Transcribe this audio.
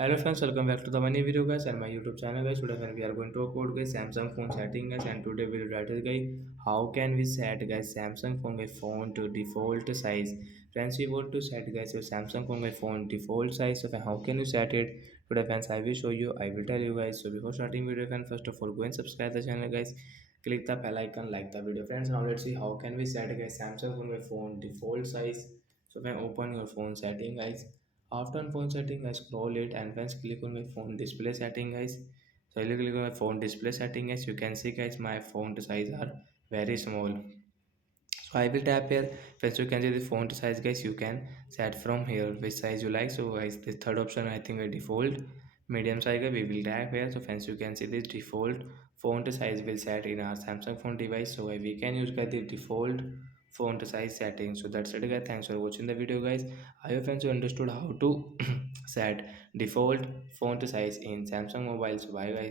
Hello friends, welcome back to the money video guys and my YouTube channel guys. Today friend, we are going to talk about guys Samsung phone setting guys, and today we will write guys how can we set guys Samsung phone guys phone to default size. Friends, we want to set guys your Samsung phone guys phone default size. So how can you set it? Today friends, I will show you. I will tell you guys. So before starting video friends, first of all go and subscribe the channel guys. Click the bell icon, like the video friends. Now let's see how can we set guys Samsung phone guys phone default size. So when open your phone setting guys, after on phone setting, I scroll it and once click on my phone display setting, guys. So I click on my phone display setting, guys. You can see, guys, my font size are very small. So I will tap here. First, you can see the font size, guys. You can set from here which size you like. So, guys, the third option I think a default medium size. We will tap here. So, friends, you can see this default font size will set in our Samsung phone device. So we can use guys the default font size setting. So that's it, guys. Thanks for watching the video, guys. I hope friends you understood how to set default font size in Samsung mobile. So bye, guys.